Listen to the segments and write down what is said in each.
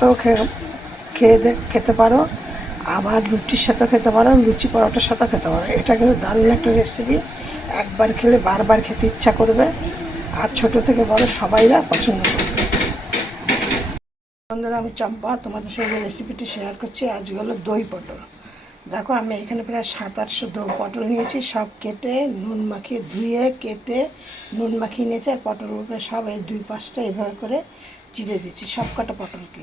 তো খেতে পারো, আবার রুটির সাথে খেতে পারো, লুচি পরোটার সাথে খেতে পারো। এটা কিন্তু দারুণ একটা রেসিপি, একবার খেলে বারবার খেতে ইচ্ছা করবে, আর ছোট থেকে বড় সবাইরা পছন্দ করবে। বন্ধুরা, আমি চম্পা, তোমাদের সঙ্গে রেসিপিটি শেয়ার করছি। আজ হলো দই পটল। দেখো, আমি এখানে প্রায় 700-800 পটল নিয়েছি, সব কেটে নুন মাখিয়ে ধুয়ে কেটে নুন মাখিয়ে নিয়েছি। আর পটলগুলোকে সব এই 2-5টা এভাবে করে চিড়ে দিচ্ছি, সব কটা পটলকে।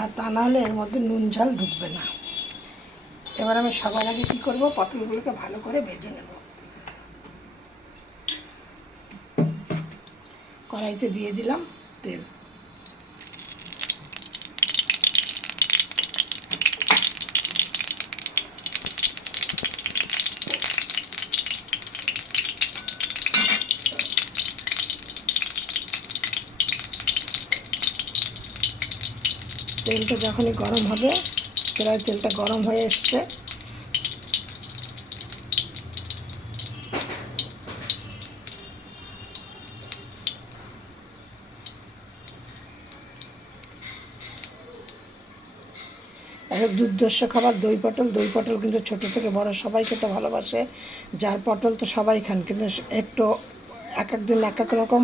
আর তা নাহলে এর মধ্যে নুন ঝাল ঢুকবে না। এবার আমি সবার আগে কী করবো, পটলগুলোকে ভালো করে ভেজে নেব। কড়াইতে দিয়ে দিলাম তেল। তেলটা যখনই গরম হবে, প্রায় তেলটা গরম হয়ে এসছে, একটা দুর্ধর্ষ খাবার দই পটল। দই পটল কিন্তু ছোটো থেকে বড় সবাই খেতে ভালোবাসে। যার পটল তো সবাই খান, কিন্তু একটু এক এক দিন এক এক রকম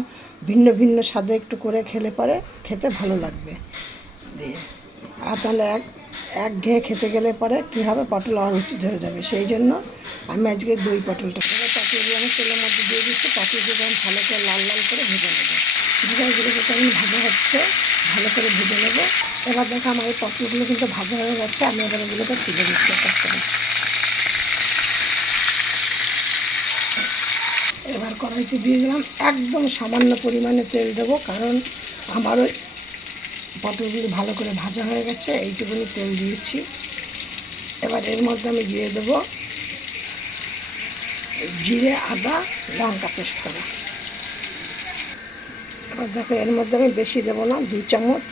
ভিন্ন ভিন্ন স্বাদে একটু করে খেলে পরে খেতে ভালো লাগবে দিয়ে। আর তাহলে একঘেয়ে খেতে গেলে পরে কী হবে, পটল অরুচি ধরে যাবে। সেই জন্য আমি আজকে দই পটলটা পটলগুলো আমি তেলের মধ্যে দিয়ে দিচ্ছি। পটলগুলো আমি ভালো করে লাল লাল করে ভেজে নেবো। জিরাগুলোকে আমি ভাজা হচ্ছে, ভালো করে ভেজে নেবো। এবার দেখো, আমার এই পটলগুলো কিন্তু ভাজা হয়ে গেছে। আমি এবার এগুলোকে তুলে দিচ্ছি একটা করে। এবার কড়াইতে দিয়ে দিলাম, একদম সামান্য পরিমাণে তেল দেবো, কারণ আমার ওই পটলগুলো ভালো করে ভাজা হয়ে গেছে। এইটুকুনি তেল দিয়েছি। এবার এর মধ্যে আমি দিয়ে দেবো জিরে, আদা, লঙ্কা পেস্ট করা। এবার দেখো, এর মধ্যে আমি বেশি দেবো না, 2 চামচ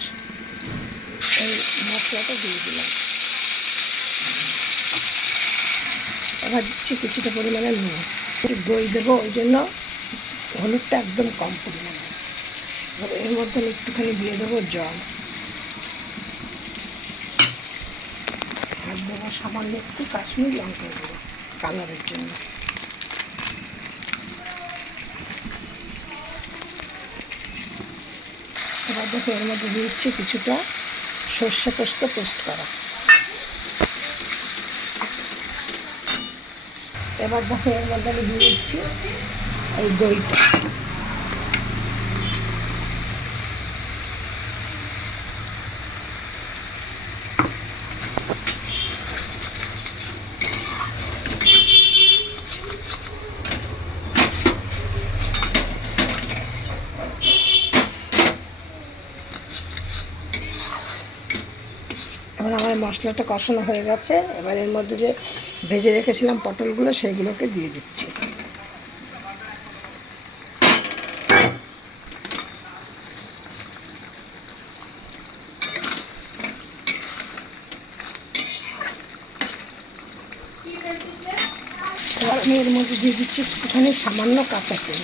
এই মশলাটা দিয়ে দিলাম। এবার দিচ্ছি কিছুটা পরিমাণে নুন। দই দেবো, ওই জন্য হলুদটা একদম কম পরিমাণে। এবার এর মধ্যে আমি একটুখানি দিয়ে দেবো জল, আর দেবো সামান্য একটু কাশ্মীর লঙ্কা গুঁড়ো কালারের জন্য। এবার দেখো, এর মধ্যে দিচ্ছি কিছুটা সর্ষে পোস্ত পেস্ট করা। এবার দেখো, এর মধ্যে আমি দিয়ে দিচ্ছি এই দইটা। এবার আমার মশলাটা কষানো হয়ে গেছে। এবার এর মধ্যে যে ভেজে রেখেছিলাম পটলগুলো, সেইগুলোকে দিয়ে দিচ্ছি। এবার আমি এর মধ্যে দিয়ে দিচ্ছি একটুখানি সামান্য কাঁচা তেল।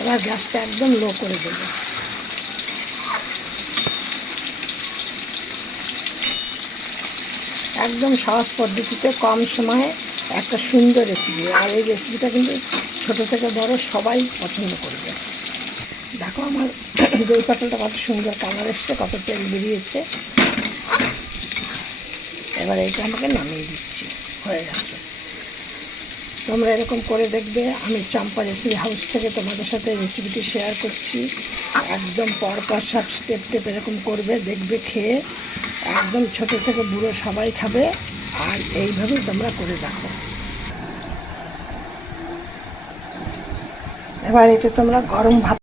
এবার গ্যাসটা একদম লো করে দেবো। একদম সহজ পদ্ধতিতে কম সময়ে একটা সুন্দর রেসিপি। আর এই রেসিপিটা কিন্তু ছোটো থেকে বড় সবাই পছন্দ করবে। দেখো, আমার দই পটলটা কত সুন্দর কালার এসছে, কত তেল বেরিয়েছে। এবার এইটা আমাকে নামিয়ে দিচ্ছি, হয়ে গেছে। তোমরা এরকম করে দেখবে। আমি চম্পা রেসিপি হাউস থেকে তোমাদের সাথে রেসিপিটি শেয়ার করছি। একদম পরপর সব স্টেপ এরকম করবে, দেখবে খেয়ে একদম ছোট থেকে বুড়ো সবাই খাবে। আর এইভাবেই তোমরা করে দেখো। এবার এটা তোমরা গরম ভাত